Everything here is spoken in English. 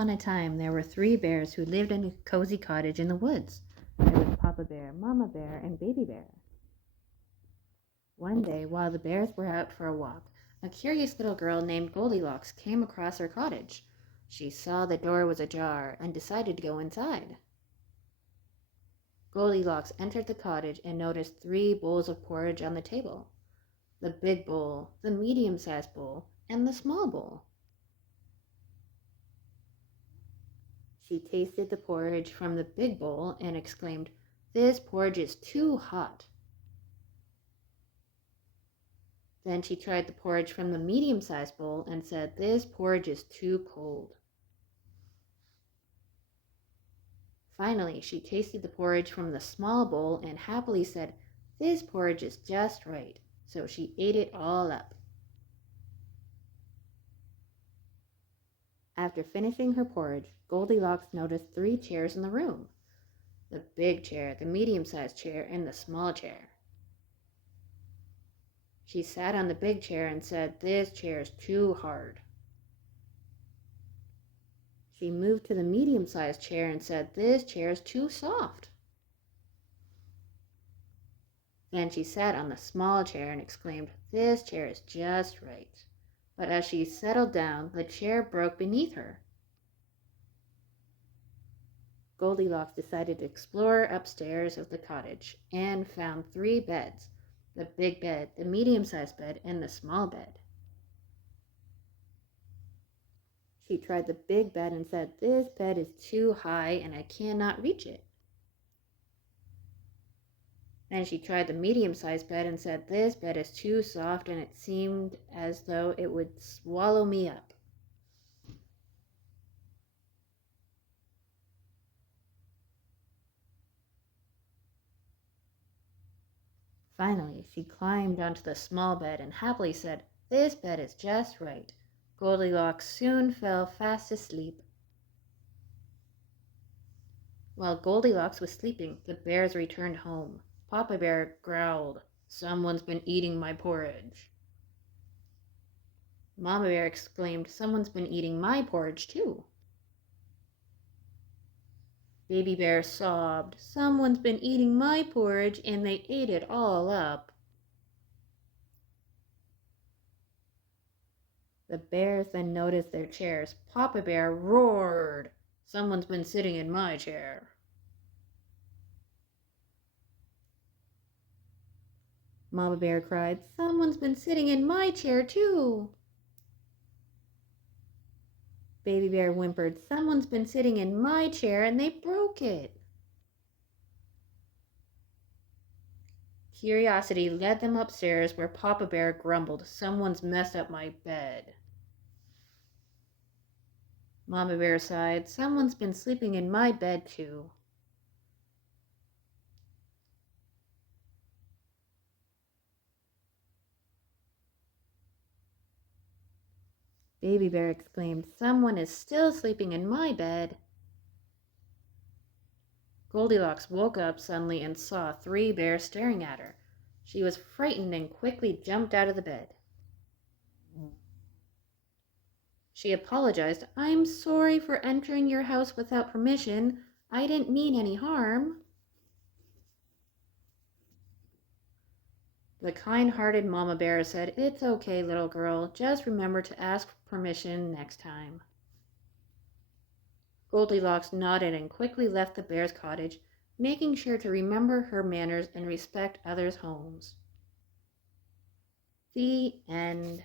On a time, there were 3 bears who lived in a cozy cottage in the woods. There was Papa Bear, Mama Bear, and Baby Bear. One day, while the bears were out for a walk, a curious little girl named Goldilocks came across her cottage. She saw the door was ajar and decided to go inside. Goldilocks entered the cottage and noticed 3 bowls of porridge on the table. The big bowl, the medium-sized bowl, and the small bowl. She tasted the porridge from the big bowl and exclaimed, "This porridge is too hot." Then she tried the porridge from the medium-sized bowl and said, "This porridge is too cold." Finally, she tasted the porridge from the small bowl and happily said, "This porridge is just right." So she ate it all up. After finishing her porridge, Goldilocks noticed 3 chairs in the room: the big chair, the medium-sized chair, and the small chair. She sat on the big chair and said, "This chair is too hard." She moved to the medium-sized chair and said, "This chair is too soft." Then she sat on the small chair and exclaimed, "This chair is just right." But as she settled down, the chair broke beneath her. Goldilocks decided to explore upstairs of the cottage and found 3 beds: the big bed, the medium-sized bed, and the small bed. She tried the big bed and said, "This bed is too high and I cannot reach it." Then she tried the medium-sized bed and said, "This bed is too soft and it seemed as though it would swallow me up." Finally, she climbed onto the small bed and happily said, "This bed is just right." Goldilocks soon fell fast asleep. While Goldilocks was sleeping, the bears returned home. Papa Bear growled, "Someone's been eating my porridge." Mama Bear exclaimed, "Someone's been eating my porridge too." Baby Bear sobbed, "Someone's been eating my porridge and they ate it all up." The bears then noticed their chairs. Papa Bear roared, "Someone's been sitting in my chair." Mama Bear cried, "Someone's been sitting in my chair too." Baby Bear whimpered, "Someone's been sitting in my chair and they broke it." Curiosity led them upstairs where Papa Bear grumbled, "Someone's messed up my bed." Mama Bear sighed, "Someone's been sleeping in my bed too." Baby Bear exclaimed, "Someone is still sleeping in my bed." Goldilocks woke up suddenly and saw 3 bears staring at her. She was frightened and quickly jumped out of the bed. She apologized, "I'm sorry for entering your house without permission. I didn't mean any harm." The kind-hearted Mama Bear said, "It's okay, little girl. Just remember to ask permission next time." Goldilocks nodded and quickly left the bear's cottage, making sure to remember her manners and respect others' homes. The end.